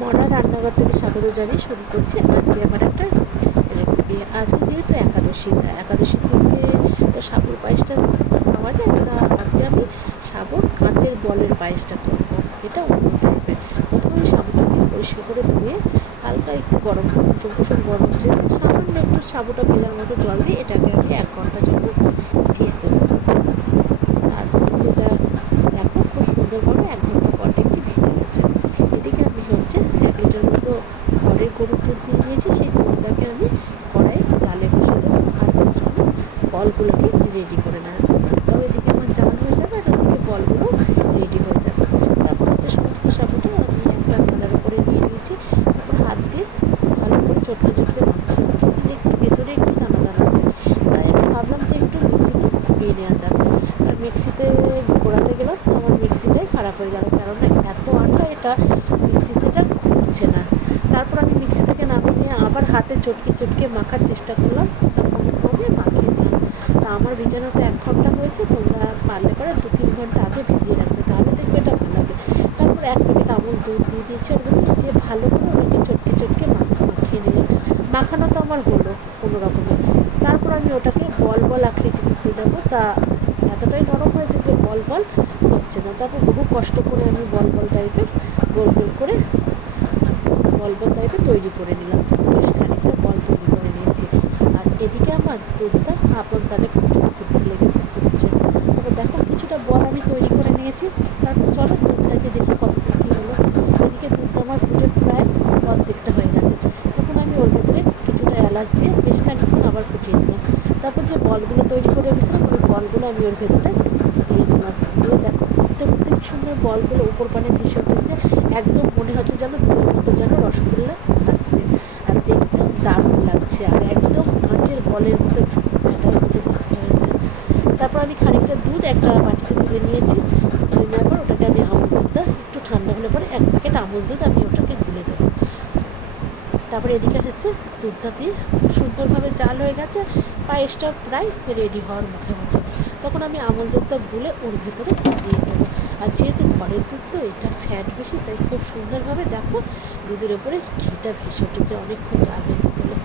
মরা রান্নাঘর থেকে স্বাগত জানিয়ে শুরু করছি আজকে আমার একটা রেসিপি। আজকে যেহেতু একাদশীর দিনকে তো সাবুর পায়েসটা খাওয়া যায়, তা আজকে আমি সাবুর কাঁচের বলের পায়েসটা করবো। এটা অন্য টাইপের। প্রথমে আমি সাবুটাকে পরিষ্কার করে ধুয়ে হালকা একটু গরম কুসুম গরম যেতে সামান্য একটু সাবুটা ভেজার মতো জল দিয়ে এটাকে আমি 1 ঘন্টার জন্য ভিজতে দেবো। আর যেটা দেখো খুব সুন্দরভাবে 1 ঘন্টা পর দেখছি ভিজে গেছে। এদিকে আমি 1 লিটার মতো ঘরের গরুর দুধ দিয়ে নিয়েছি। সেই দুধটাকে আমি কড়াই জালে বসে দেবো আর বলগুলোকে রেডি করে নেব। দুধটাও এদিকে আমার জাল হয়ে যাবে আর ওদিকে বলগুলো রেডি হয়ে যাবে। তারপর সমস্ত সাবুটা আমি একটা থালার উপরে নিয়ে নিয়েছি। তারপর হাত দিয়ে ভালো করে চটকে মাখছিলাম, কিন্তু দেখছি ভেতরে একটু দানা আছে। তাই আমি ভাবলাম যে একটু মিক্সিতে ঘুরিয়ে নেওয়া যাক। আর মিক্সিতে ঘোরাতে গেলাম তো আমার মিক্সিটাই খারাপ হয়ে গেল, কেননা এত আটা এটা মিক্সিতে ঘুরছে না। তারপর আমি মিক্সি থেকে নামিয়ে নিয়ে আবার হাতে চটকে মাখার চেষ্টা করলাম। তারপর ক্রমে মাখিয়ে নিলাম। তা আমার ভিজানোটা 1 ঘন্টা হয়েছে। তোমরা পারলে করে 2-3 ঘন্টা আগে ভিজিয়ে রাখবে, তাহলে দেখবে এটা ভালো হবে। তারপর 1 প্যাকেট আমুল দুধ দিয়ে দিয়েছি ওর মধ্যে, দিয়ে ভালো করে ওটাকে চটকে মাখিয়ে নিলাম। মাখানো তো আমার হলো কোনো রকমে। তারপর আমি ওটাকে বল আকৃতি করতে যাব। তা এতটাই নরম হয়েছে যে বল হচ্ছে না। তারপর বহু কষ্ট করে আমি বল টাইপের গোল করে বল টাইপের তৈরি করে নিলাম। বেশ খানিকটা বল তৈরি করে নিয়েছি। আর এদিকে আমার দুধটা আপন তালে ফুটতে লেগেছে, ফুটছে। তারপর দেখো কিছুটা বল আমি তৈরি করে নিয়েছি। তারপর চলো দুধটাকে দেখি কতটা কী হলো। এদিকে দুধটা আমার ফুটে প্রায় অর্ধেকটা হয়ে গেছে। তখন আমি ওর ভেতরে কিছুটা এলাচ দিয়ে বেশ খানিকক্ষণ আবার ফুটিয়ে নিলাম। তারপর যে বলগুলো তৈরি করে রেখেছিলাম ওই বলগুলো আমি ওর ভেতরে দিয়ে দিলাম। দিয়ে দেখো ফুটতে কি সুন্দর বলগুলো উপর পানে ভেসে উঠেছে। একদম মনে হচ্ছে যেন দুধের মতো যেন রসগোল্লা আসছে। আর দেখতেও দারুণ লাগছে, আর একদম কাঁচের বলের মতো ব্যাটার মতো দেখতে হয়েছে। তারপর আমি খানিকটা দুধ একটা বাটিতে তুলে নিয়েছি। তুলে নেওয়ার পর ওটাকে আমি আমুল দুধটা একটু ঠান্ডা হলে পরে 1 প্যাকেট আমুল দুধ আমি ওটাকে গুলে দেবো। তারপরে এদিকে দুধটা দিয়ে খুব সুন্দরভাবে জাল হয়ে গেছে। পায়েসটা প্রায় রেডি হওয়ার মুখে। তখন আমি আমুল দুধটা গুলে ওর ভেতরে দিয়ে দেবো। আর যেহেতু ঘরের দুধ তো এটা ফ্যাট বেশি, তাই খুব সুন্দরভাবে দেখো দুধের ওপরে ঘিটা ভেসে উঠেছে অনেকক্ষণ জাল হয়েছে বলে।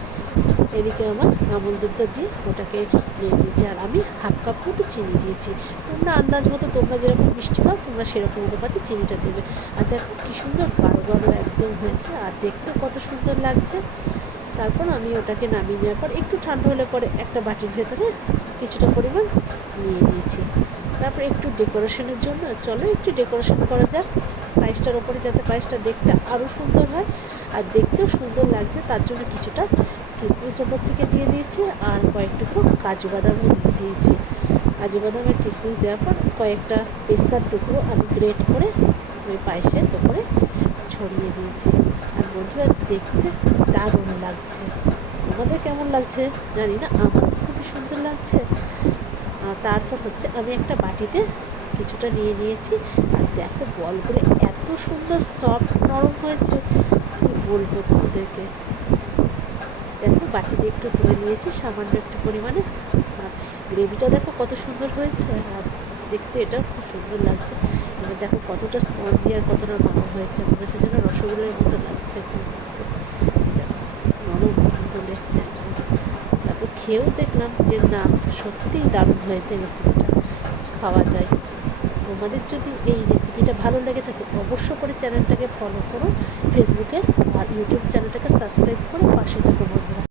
এদিকে আমার আমুল দুধটা দিয়ে ওটাকে নিয়ে নিয়েছি। আর আমি 1/2 কাপ মতো চিনি দিয়েছি। তোমরা আন্দাজ মতো তোমরা যেরকম মিষ্টি খাও তোমরা সেরকম অনুপাতে চিনিটা দেবে। আর দেখো কী সুন্দর গাঢ় একদম হয়েছে, আর দেখতেও কত সুন্দর লাগছে। তারপর আমি ওটাকে নামিয়ে নেওয়ার পর একটু ঠান্ডা হলে পরে একটা বাটির ভেতরে কিছুটা পরিমাণ নিয়ে নিয়েছি। তারপর একটু ডেকোরেশনের জন্য চলো একটু ডেকোরেশন করা যাক পায়েসটার ওপরে, যাতে পায়েসটা দেখতে আরও সুন্দর হয় আর দেখতেও সুন্দর লাগছে। তার জন্য কিছুটা কিশমিশ ওপর থেকে দিয়ে দিয়েছি আর কয়েকটুকু কাজু বাদামও দিয়ে দিয়েছি। কাজু বাদাম আর কিশমিশ দেওয়ার পর কয়েকটা পেস্তার টুকরো আমি গ্রেট করে ওই পায়েসের ওপরে ছড়িয়ে দিয়েছি। আর বন্ধুরা দেখতে দারুণ লাগছে। তোমাদের কেমন লাগছে জানি না, আমার তো খুবই সুন্দর লাগছে। আর তারপর আমি একটা বাটিতে কিছুটা নিয়ে নিয়েছি। আর দেখো বলগুলো এত সুন্দর সফট নরম হয়েছে, কী বলবো তোমাদেরকে। দেখো বাটিতে একটু তুলে নিয়েছি সামান্য একটু পরিমাণে। আর গ্রেভিটা দেখো কত সুন্দর হয়েছে, আর দেখতে এটা খুব সুন্দর লাগছে। এবার দেখো কতটা স্পঞ্জি আর কতটা নরম হয়েছে, মনে হচ্ছে যেন রসগোল্লার মতো লাগছে। নরম তুলে তারপর খেয়েও দেখলাম যে না সত্যিই দারুণ হয়েছে, রেসিপিটা খাওয়া যায়। তোমাদের যদি এই রেসিপিটা ভালো লেগে থাকে অবশ্য করে চ্যানেলটাকে ফলো করো ফেসবুকে, আর ইউটিউব চ্যানেলটাকে সাবস্ক্রাইব করে পাশে থাকো বন্ধুরা।